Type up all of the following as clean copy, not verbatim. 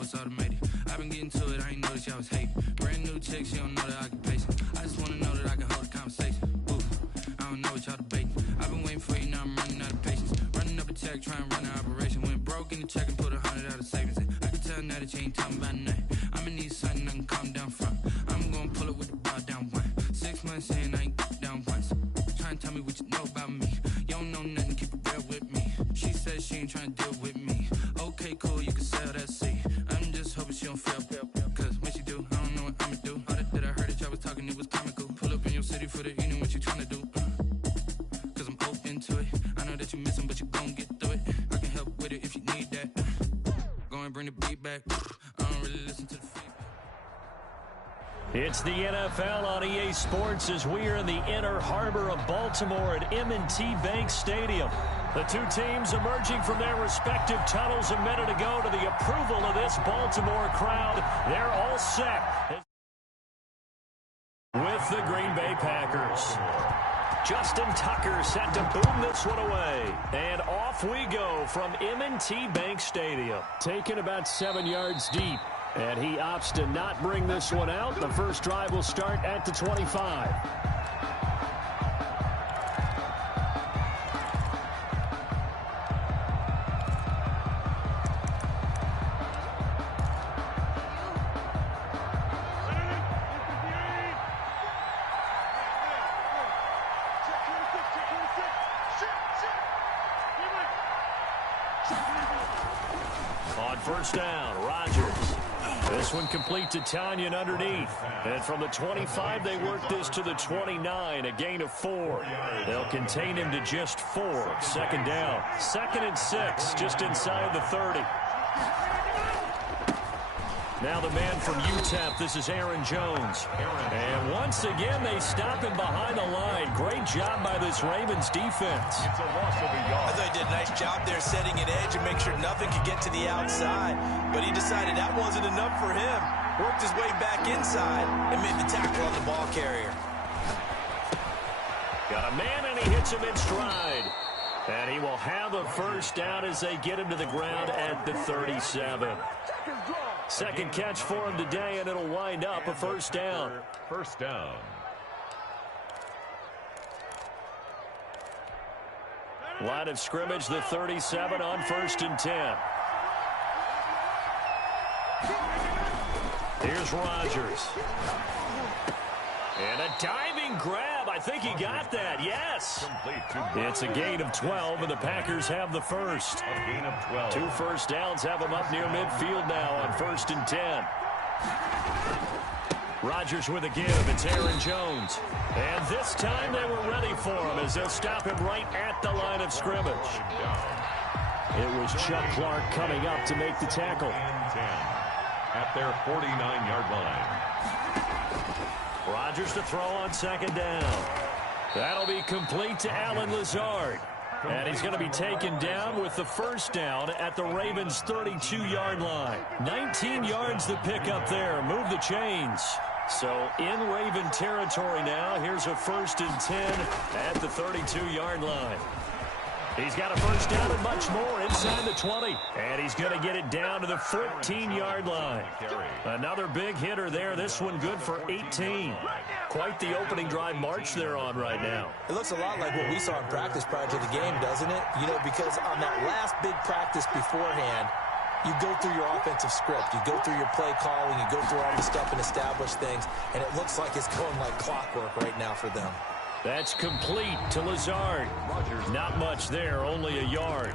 now it's automated. I've been getting to it, I ain't noticed y'all was hating. Brand new chick, she don't know that I can pace it. I just wanna know that I can hold a conversation. Ooh, I don't know what y'all debating. I've been waiting for you, now I'm running out of patience. Running up a check, trying to run an operation. Went broke in the check and put 100 out of savings in. I can tell now that you ain't talking about nothing. I'ma need something I can calm down from. I'm gonna pull it with the bar down one. 6 months in, I ain't down once. Trying to tell me what you know about me. You don't know nothing, keep it real with me. She said she ain't trying to deal with me. Okay, cool, you can sell that seat. I'm just hoping she don't fail. Cause when she do, I don't know what I'ma do. All that I heard that y'all was talking, it was comical. Pull up in your city for the evening, what you trying to do? Cause I'm open to it. I know that you missing, but you gon' get through it. I can help with it if you need that. Go and bring the beat back. I don't really listen to the feedback. It's the NFL on EA Sports as we are in the inner harbor of Baltimore at M&T Bank Stadium. The two teams emerging from their respective tunnels a minute ago to the approval of this Baltimore crowd. They're all set with the Green Bay Packers. Justin Tucker set to boom this one away. And off we go from M&T Bank Stadium. Taken about 7 yards deep. And he opts to not bring this one out. The first drive will start at the 25. On first down, Rodgers. This one complete to Tanyan underneath. And from the 25, they work this to the 29, a gain of 4. They'll contain him to just 4. Second down. 2nd and 6, just inside the 30. Now the man from UTEP, this is Aaron Jones. And once again, they stop him behind the line. Great job by this Ravens defense. It's a loss of a yard. I thought he did a nice job there setting an edge and make sure nothing could get to the outside. But he decided that wasn't enough for him. Worked his way back inside and made the tackle on the ball carrier. Got a man and he hits him in stride. And he will have a first down as they get him to the ground at the 37. Second catch for him today, and it'll wind up a first down. First down. Line of scrimmage, the 37 on 1st and 10. Here's Rodgers. And a diving grab. I think he got that. Yes. It's a gain of 12, and the Packers have the first. A gain of 12. 2 first downs have them up near midfield now on 1st and 10. Rodgers with a give. It's Aaron Jones. And this time they were ready for him as they'll stop him right at the line of scrimmage. It was Chuck Clark coming up to make the tackle. 10 at their 49-yard line. Rodgers to throw on 2nd down. That'll be complete to Allen Lazard. And he's going to be taken down with the first down at the Ravens' 32-yard line. 19 yards to pick up there. Move the chains. So in Raven territory now. Here's a 1st and 10 at the 32-yard line. He's got a first down and much more inside the 20. And he's going to get it down to the 14-yard line. Another big hitter there. This one good for 18. Quite the opening drive march they're on right now. It looks a lot like what we saw in practice prior to the game, doesn't it? You know, because on that last big practice beforehand, you go through your offensive script. You go through your play calling. You go through all the stuff and establish things. And it looks like it's going like clockwork right now for them. That's complete to Lazard. Not much there, only a yard.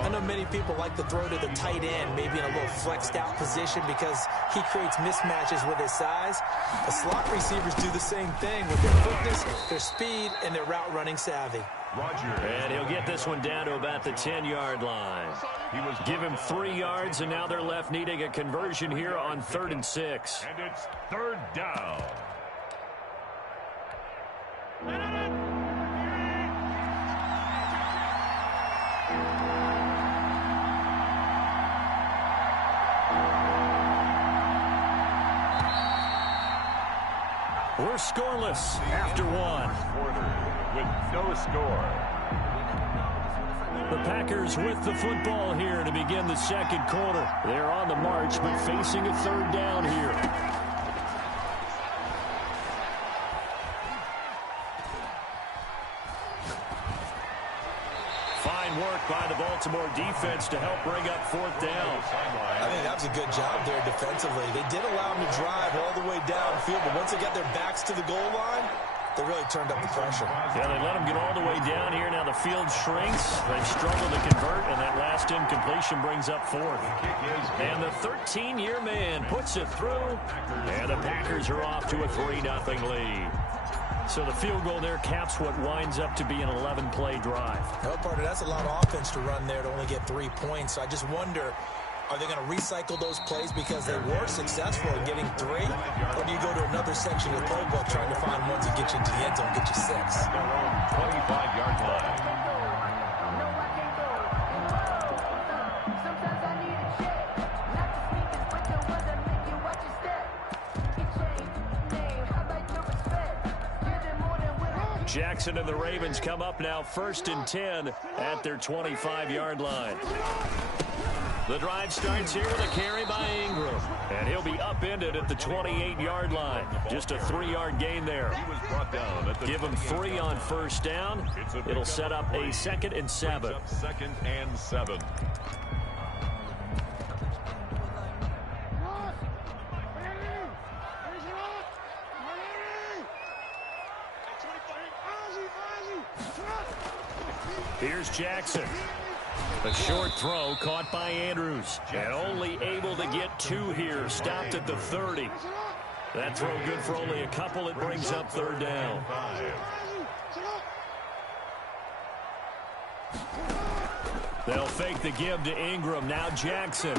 I know many people like to throw to the tight end, maybe in a little flexed out position because he creates mismatches with his size. The slot receivers do the same thing with their quickness, their speed, and their route running savvy. And he'll get this one down to about the 10-yard line. Give him 3 yards, and now they're left needing a conversion here on 3rd and 6. And it's 3rd down. We're scoreless after 1. Quarter with no score. The Packers with the football here to begin the second quarter. They're on the march, but facing a third down here. Fine work by the Baltimore defense to help bring up fourth down. I think that was a good job there defensively. They did allow them to drive all the way downfield, but once they got their backs to the goal line, they really turned up the pressure. Yeah, they let them get all the way down here. Now the field shrinks. They've struggled to convert, and that last incompletion brings up fourth. And the 13-year man puts it through, and the Packers are off to a 3-0 lead. So the field goal there caps what winds up to be an 11-play drive. Well, partner, that's a lot of offense to run there to only get 3 points. So I just wonder, are they going to recycle those plays because they were successful in getting 3? Or do you go to another section of the playbook trying to find ones that get you into the end zone, get you 6? 25-yard line. Jackson and the Ravens come up now 1st and 10 at their 25-yard line. The drive starts here with a carry by Ingram. And he'll be upended at the 28-yard line. Just a 3-yard gain there. He was brought down at the Give him 3 on first down. It'll set up a 2nd and 7. 2nd and 7. Here's Jackson. A short throw caught by Andrews. And only able to get 2 here. Stopped at the 30. That throw good for only a couple. It brings up 3rd down. They'll fake the give to Ingram. Now Jackson.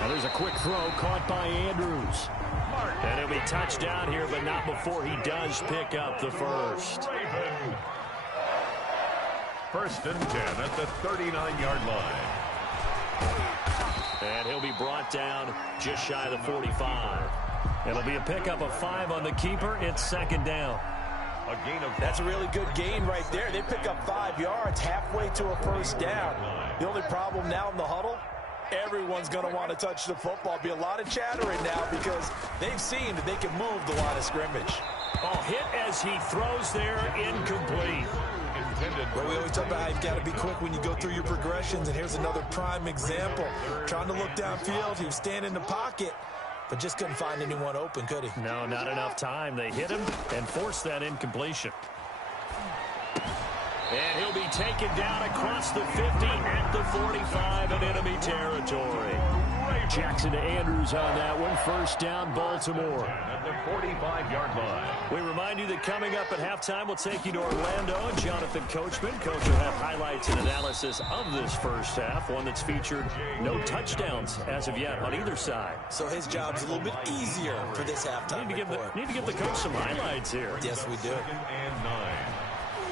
Now there's a quick throw caught by Andrews. And it'll be touchdown here, but not before he does pick up the first. 1st and 10 at the 39-yard line. And he'll be brought down just shy of the 45. It'll be a pickup of 5 on the keeper. It's 2nd down. A gain of That's a really good gain right there. They pick up 5 yards halfway to a first down. The only problem now in the huddle, everyone's going to want to touch the football. Be a lot of chattering now because they've seen that they can move the line of scrimmage. Oh, hit as he throws there, incomplete. But we always talk about how you've got to be quick when you go through your progressions, and here's another prime example. Trying to look downfield, he was standing in the pocket, but just couldn't find anyone open, could he? No, not enough time. They hit him and forced that incompletion. And he'll be taken down across the 50 at the 45 in enemy territory. Jackson to Andrews on that one. First down, Baltimore. at the 45-yard line. We remind you that coming up at halftime, we'll take you to Orlando, and Jonathan Coachman. Coach will have highlights and analysis of this first half, one that's featured no touchdowns as of yet on either side. So his job's a little bit easier for this halftime Need to report. give the coach some highlights here. Yes, we do. 2nd and 9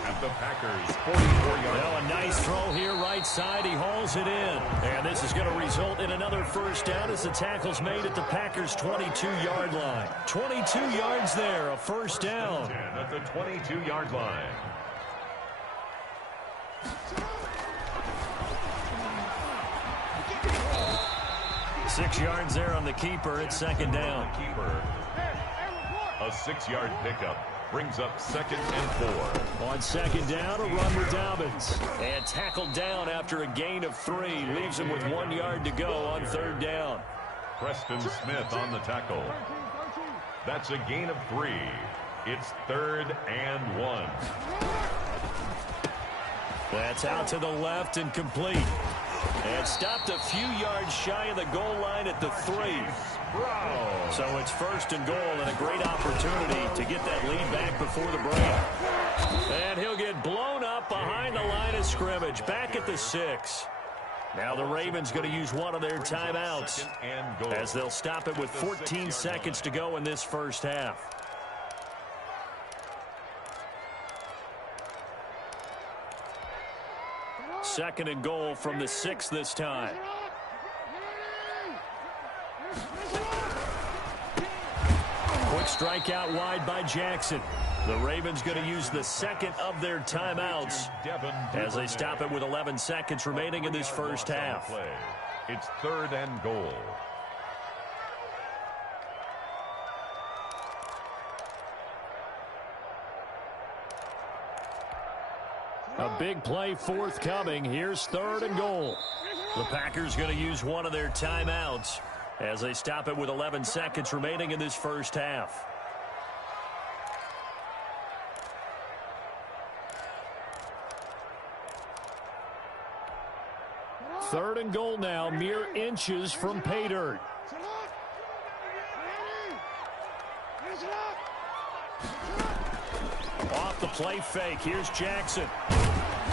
at the Packers' 44-yard line. Well, a nice throw here, right side. He hauls it in. And this is going to result in another first down as the tackle's made at the Packers' 22-yard line. 22 yards there, a first down. At the 22-yard line. Six yards there on the keeper. It's second down. Keeper. A 6-yard pickup brings up 2nd and 4. On second down, a run with Dobbins. And tackled down after a gain of 3. Leaves him with 1 yard to go on third down. Preston Smith on the tackle. That's a gain of 3. It's 3rd and 1. That's out to the left and complete. And stopped a few yards shy of the goal line at the 3. So it's 1st and goal and a great opportunity to get that lead back before the break. And he'll get blown up behind the line of scrimmage, back at the 6. Now the Ravens going to use one of their timeouts as they'll stop it with 14 seconds to go in this first half. Second and goal from the 6 this time. Quick strikeout wide by Jackson. The Ravens going to use the second of their timeouts as they stop it with 11 seconds remaining in this first half. It's 3rd and goal. A big play forthcoming. Here's 3rd and goal. The Packers going to use one of their timeouts as they stop it with 11 seconds remaining in this first half. 3rd and goal now, mere inches from pay dirt. Off the play fake. Here's Jackson.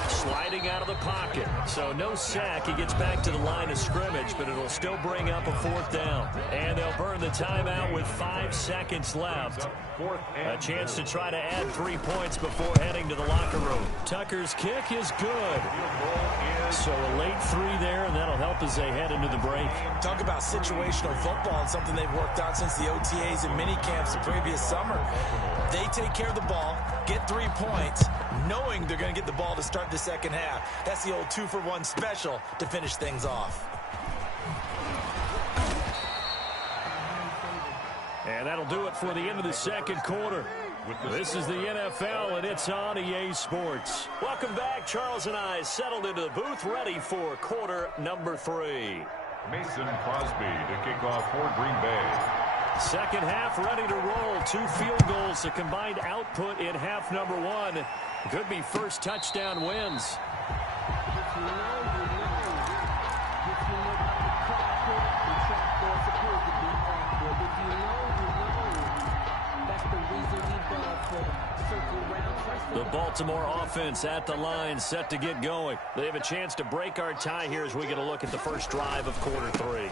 Sliding out of the pocket. So no sack. He gets back to the line of scrimmage, but it'll still bring up a 4th down. And they'll burn the timeout with 5 seconds left. A chance to try to add 3 points before heading to the locker room. Tucker's kick is good. So a late 3 there, and that'll help as they head into the break. Talk about situational football and something they've worked on since the OTAs and mini camps the previous summer. They take care of the ball, get 3 points, knowing they're going to get the ball to start the second half. That's the old 2-for-1 special to finish things off. And that'll do it for the end of the second quarter. This is the NFL, and it's on EA Sports. Welcome back. Charles and I settled into the booth, ready for quarter number 3. Mason Crosby to kick off for Green Bay. Second half ready to roll. 2 field goals, the combined output in half number 1. Could be first touchdown wins. The Baltimore offense at the line, set to get going. They have a chance to break our tie here as we get a look at the first drive of quarter 3.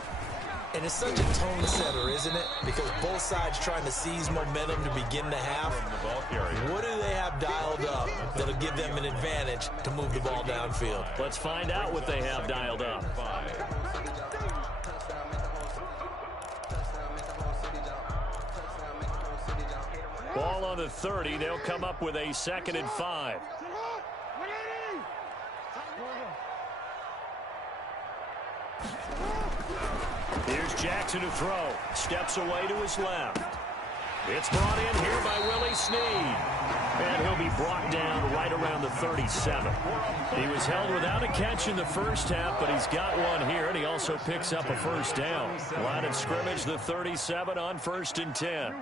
And it's such a tone setter, isn't it? Because both sides trying to seize momentum to begin the half. What do they have dialed up that'll give them an advantage to move the ball downfield? Let's find out what they have dialed up. Ball on the 30. They'll come up with a 2nd and 5. Here's Jackson to throw. Steps away to his left. It's brought in here by Willie Snead. And he'll be brought down right around the 37. He was held without a catch in the first half, but he's got one here, and he also picks up a first down. Line of scrimmage, the 37 on 1st and 10.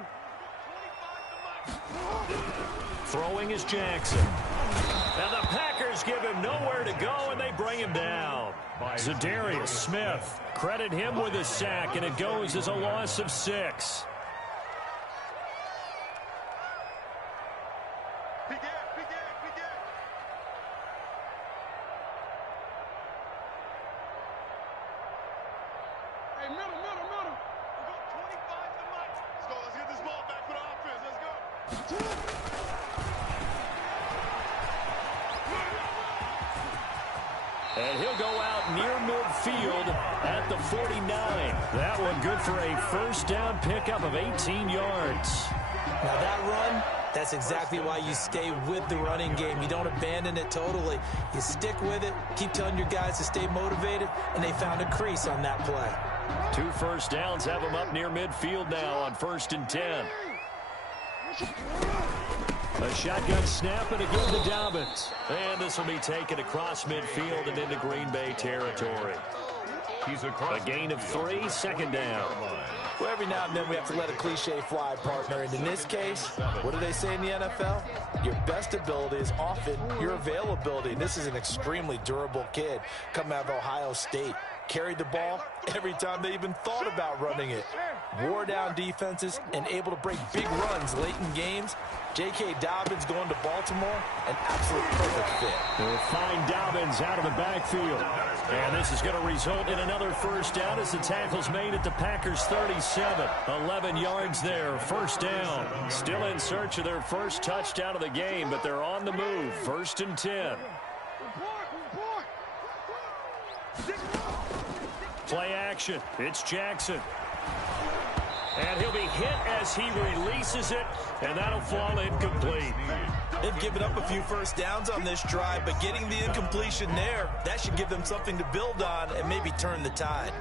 Throwing is Jackson. And the Packers give him nowhere to go, and they bring him down. Zadarius Smith, credit him with a sack, and it goes as a loss of 6. And he'll go out near midfield at the 49. That one good for a first down pickup of 18 yards. Now that run, that's exactly why you stay with the running game. You don't abandon it totally. You stick with it, keep telling your guys to stay motivated, and they found a crease on that play. 2 first downs have them up near midfield now on 1st and 10. A shotgun snap and a good to Dobbins. And this will be taken across midfield and into Green Bay territory. A gain of 3, 2nd down. Well, every now and then we have to let a cliche fly, partner. And in this case, what do they say in the NFL? Your best ability is often your availability. And this is an extremely durable kid coming out of Ohio State. Carried the ball every time they even thought about running it. Wore down defenses and able to break big runs late in games. J.K. Dobbins going to Baltimore, an absolute perfect fit. They'll find Dobbins out of the backfield. And this is going to result in another first down as the tackle's made at the Packers' 37. 11 yards there, first down. Still in search of their first touchdown of the game, but they're on the move. 1st and 10. Play action. It's Jackson. And he'll be hit as he releases it, and that'll fall incomplete. They've given up a few first downs on this drive, but getting the incompletion there, that should give them something to build on and maybe turn the tide.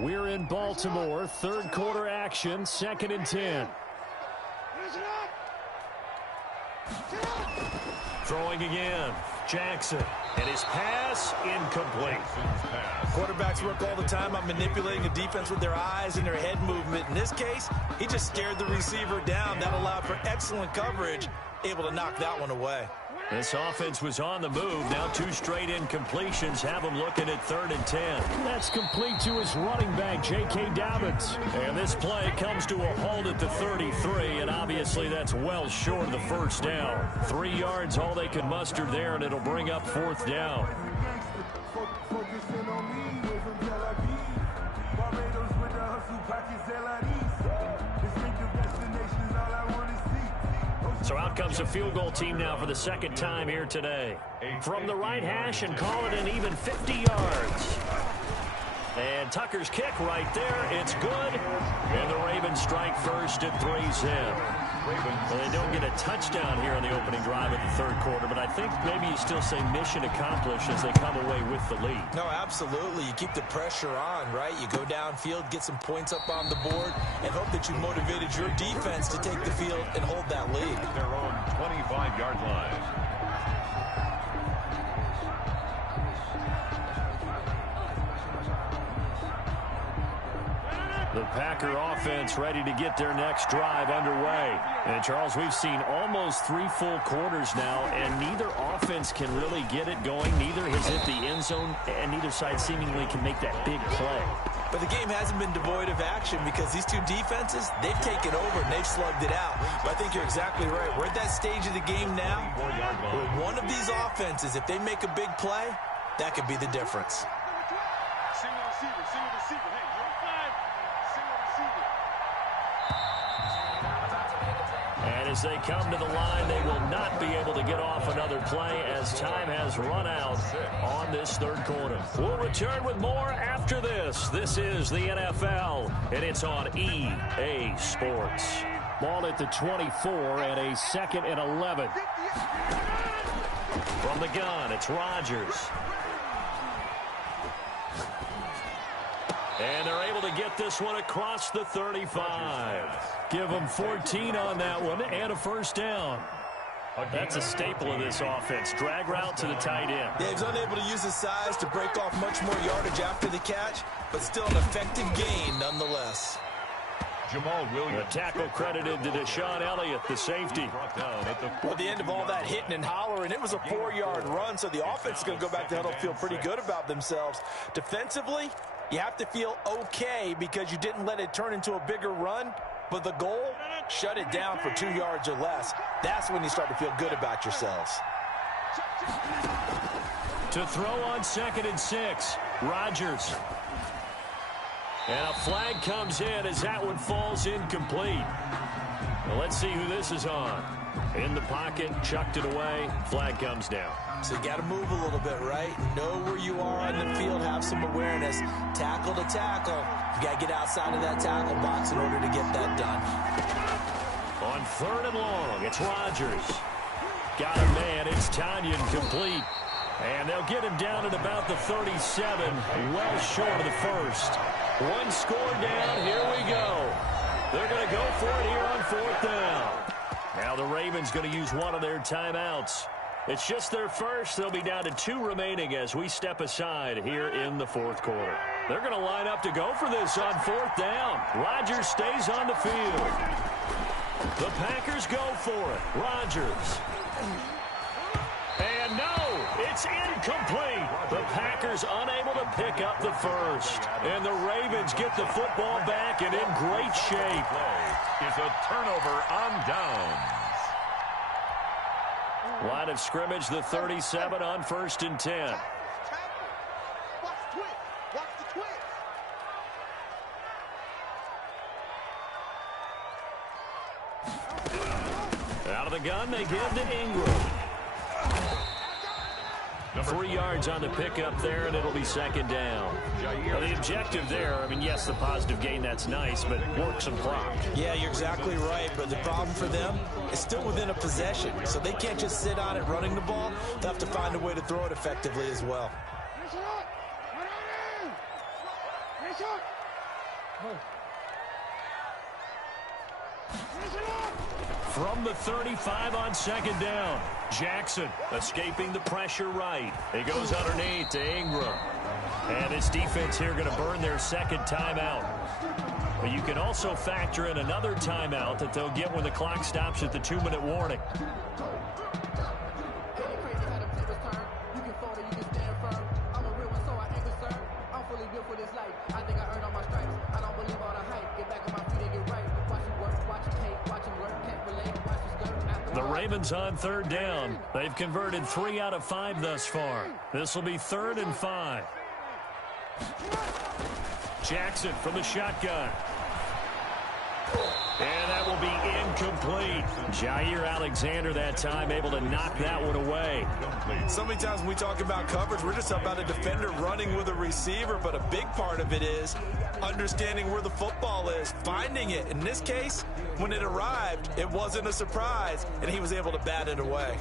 We're in Baltimore, third quarter action, 2nd and 10. Throwing again, Jackson, and his pass incomplete. Quarterbacks work all the time on manipulating the defense with their eyes and their head movement. In this case, he just stared the receiver down. That allowed for excellent coverage, able to knock that one away. This offense was on the move. Now 2 straight incompletions have him looking at 3rd and 10. That's complete to his running back, J.K. Dobbins. And this play comes to a halt at the 33, and obviously that's well short of the first down. 3 yards, all they can muster there, and it'll bring up 4th down. So out comes a field goal team now for the 2nd time here today. From the right hash and call it an even 50 yards. And Tucker's kick right there. It's good. And the Ravens strike first at 3's in. Well, they don't get a touchdown here on the opening drive of the 3rd quarter, but I think maybe you still say mission accomplished as they come away with the lead. No, absolutely. You keep the pressure on, right? You go downfield, get some points up on the board, and hope that you motivated your defense to take the field and hold that lead. Their own 25-yard line. The Packer offense ready to get their next drive underway. And, Charles, we've seen almost 3 full quarters now, and neither offense can really get it going. Neither has hit the end zone, and neither side seemingly can make that big play. But the game hasn't been devoid of action because these 2 defenses, they've taken over and they've slugged it out. But I think you're exactly right. We're at that stage of the game now where one of these offenses, if they make a big play, that could be the difference. Single receiver. Hey, you're fine. Single receiver. And as they come to the line, they will not be able to get off another play as time has run out on this 3rd quarter. We'll return with more after this. This is the NFL, and it's on EA Sports. Ball at the 24 and a 2nd and 11. From the gun, it's Rodgers. And they're able to get this one across the 35. Give them 14 on that one and a first down. That's a staple of this offense. Drag route to the tight end. Yeah, he's unable to use his size to break off much more yardage after the catch, but still an effective gain nonetheless. Jamal Williams. The tackle credited to Deshaun Elliott, the safety. Well, at the end of all that hitting and hollering, it was a 4-yard run, so the offense is going to go back to huddle, feel pretty good about themselves. Defensively, you have to feel okay because you didn't let it turn into a bigger run, but the goal, shut it down for 2 yards or less. That's when you start to feel good about yourselves. To throw on 2nd and 6, Rodgers. And a flag comes in as that one falls incomplete. Well, let's see who this is on. In the pocket, chucked it away, flag comes down. So you got to move a little bit, right? Know where you are on the field, have some awareness. Tackle to tackle. You got to get outside of that tackle box in order to get that done. On 3rd and long, it's Rodgers. Got a man, it's Tanyan complete. And they'll get him down at about the 37, well short of the first. 1 score down, here we go. They're going to go for it here on 4th down. Now the Ravens going to use one of their timeouts. It's just their first. They'll be down to 2 remaining as we step aside here in the 4th quarter. They're going to line up to go for this on 4th down. Rodgers stays on the field. The Packers go for it. Rodgers. And no, it's incomplete. The Packers unable to pick up the first. And the Ravens get the football back and in great shape. Is a turnover on downs. Line of scrimmage, the 37 on 1st and 10. Out of the gun, they give to Ingram. 3 yards on the pickup there, and it'll be second down. Well, the objective there, I mean, yes, the positive gain, that's nice, but work some clock. Yeah, you're exactly right, but the problem for them is still within a possession, so they can't just sit on it running the ball. They'll have to find a way to throw it effectively as well. From the 35 on second down, Jackson escaping the pressure right. He goes underneath to Ingram. And this defense here going to burn their second timeout. But you can also factor in another timeout that they'll get when the clock stops at the 2-minute warning. The Ravens on third down. They've converted 3 out of 5 thus far. This will be 3rd and 5. Jackson from the shotgun. And that will be incomplete. Jair Alexander that time able to knock that one away. So many times when we talk about coverage, we're just about a defender running with a receiver, but a big part of it is understanding where the football is, finding it. In this case, when it arrived, it wasn't a surprise, and he was able to bat it away.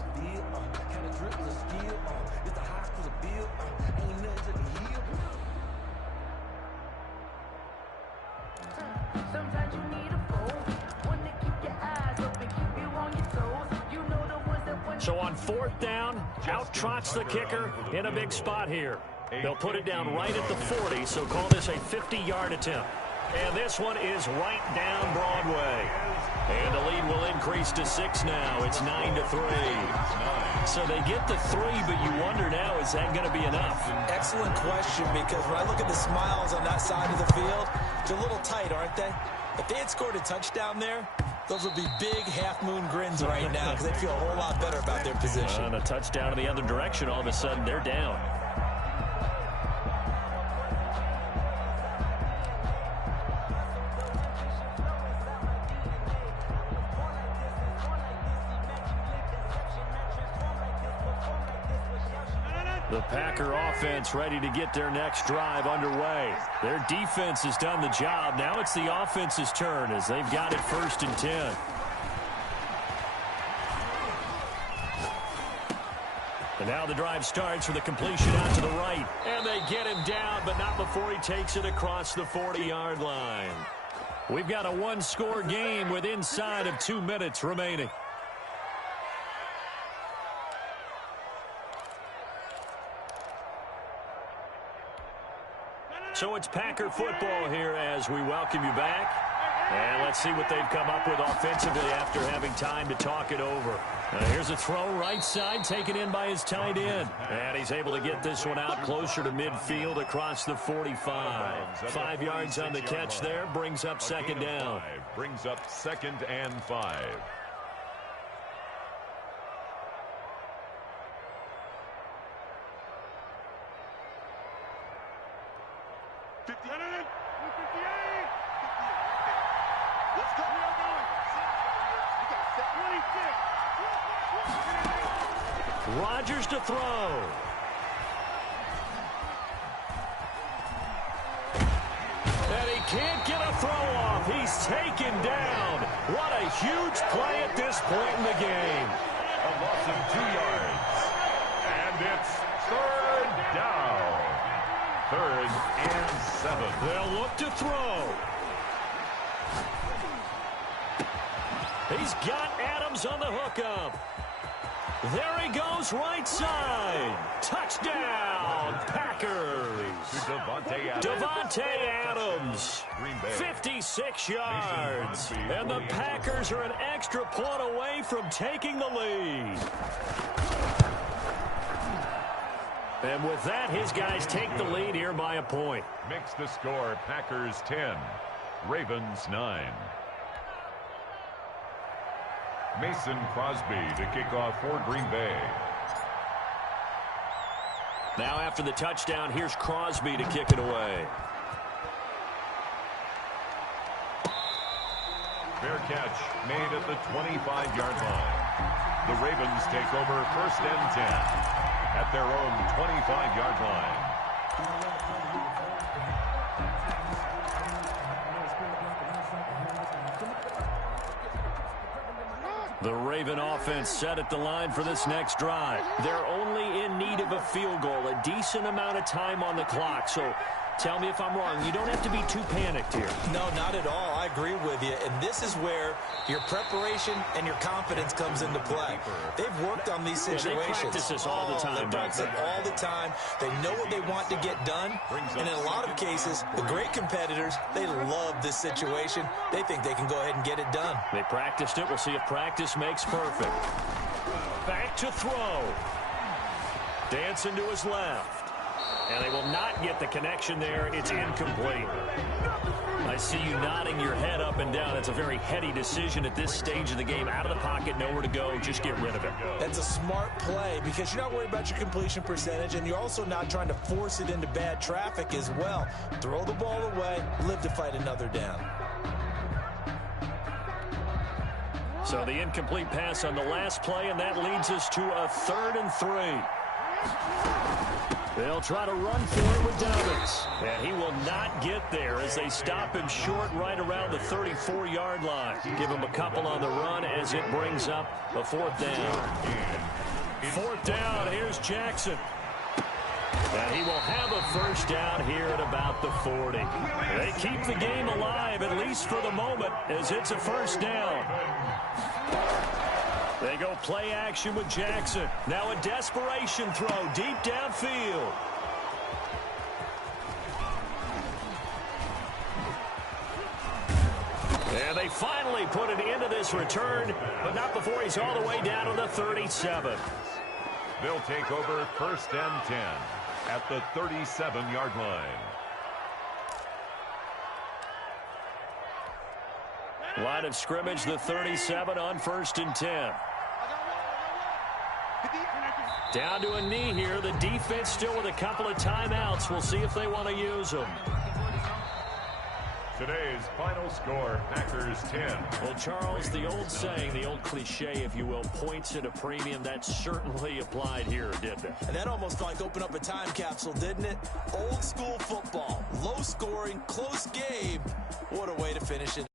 So on 4th down, out trots the kicker in a big spot here. They'll put it down right at the 40, so call this a 50-yard attempt. And this one is right down Broadway. And the lead will increase to 6 now. It's 9-3. So they get the 3, but you wonder now, is that going to be enough? Excellent question, because when I look at the smiles on that side of the field, they're a little tight, aren't they? If they had scored a touchdown there, those would be big half-moon grins right now because they feel a whole lot better about their position. And a touchdown in the other direction, all of a sudden they're down. The Packer offense ready to get their next drive underway. Their defense has done the job. Now it's the offense's turn as they've got it 1st and 10. And now the drive starts with a completion out to the right. And they get him down, but not before he takes it across the 40-yard line. We've got a 1-score game with inside of 2 minutes remaining. So it's Packer football here as we welcome you back. And let's see what they've come up with offensively after having time to talk it over. Here's a throw right side taken in by his tight end. And he's able to get this one out closer to midfield across the 45. 5 yards on the catch there, brings up 2nd down. Brings up 2nd and 5. Rodgers to throw. And he can't get a throw off. He's taken down. What a huge play at this point in the game. A loss of 2 yards. And it's 3rd down. 3rd and 7. They'll look to throw. He's got Adams on the hookup. There he goes, right side. Touchdown, Packers. Davante Adams, 56 yards. And the Packers are an extra point away from taking the lead. And with that, his guys take the lead here by a point. Makes the score Packers 10, Ravens 9. Mason Crosby to kick off for Green Bay. Now after the touchdown, here's Crosby to kick it away. Fair catch made at the 25-yard line. The Ravens take over 1st and 10. at their own 25-yard line. The Raven offense set at the line for this next drive. They're only in need of a field goal, a decent amount of time on the clock. So tell me if I'm wrong. You don't have to be too panicked here. No, not at all. I agree with you. And this is where your preparation and your confidence comes into play. They've worked on these situations. They practice this all the time. They practice it all the time. They know what they want to get done. And in a lot of cases, the great competitors, they love this situation. They think they can go ahead and get it done. They practiced it. We'll see if practice makes perfect. Back to throw. Dancing to his left. And they will not get the connection there. It's incomplete. I see you nodding your head up and down. It's a very heady decision at this stage of the game. Out of the pocket, nowhere to go. Just get rid of it. That's a smart play because you're not worried about your completion percentage, and you're also not trying to force it into bad traffic as well. Throw the ball away, live to fight another down. So the incomplete pass on the last play, and that leads us to a 3rd and 3. They'll try to run for it with Dobbins. And he will not get there as they stop him short right around the 34-yard line. Give him a couple on the run as it brings up a 4th down. 4th down, here's Jackson. And he will have a 1st down here at about the 40. They keep the game alive, at least for the moment, as it's a 1st down. They go play action with Jackson. Now a desperation throw deep downfield. And they finally put an end to this return, but not before he's all the way down to the 37. They'll take over 1st and 10 at the 37-yard line. Line of scrimmage, the 37 on 1st and 10. Down to a knee here. The defense still with a couple of timeouts. We'll see if they want to use them. Today's final score, Packers 10. Well, Charles, the old saying, the old cliche, if you will, points at a premium, that certainly applied here, didn't it? And that almost like opened up a time capsule, didn't it? Old school football, low scoring, close game. What a way to finish it.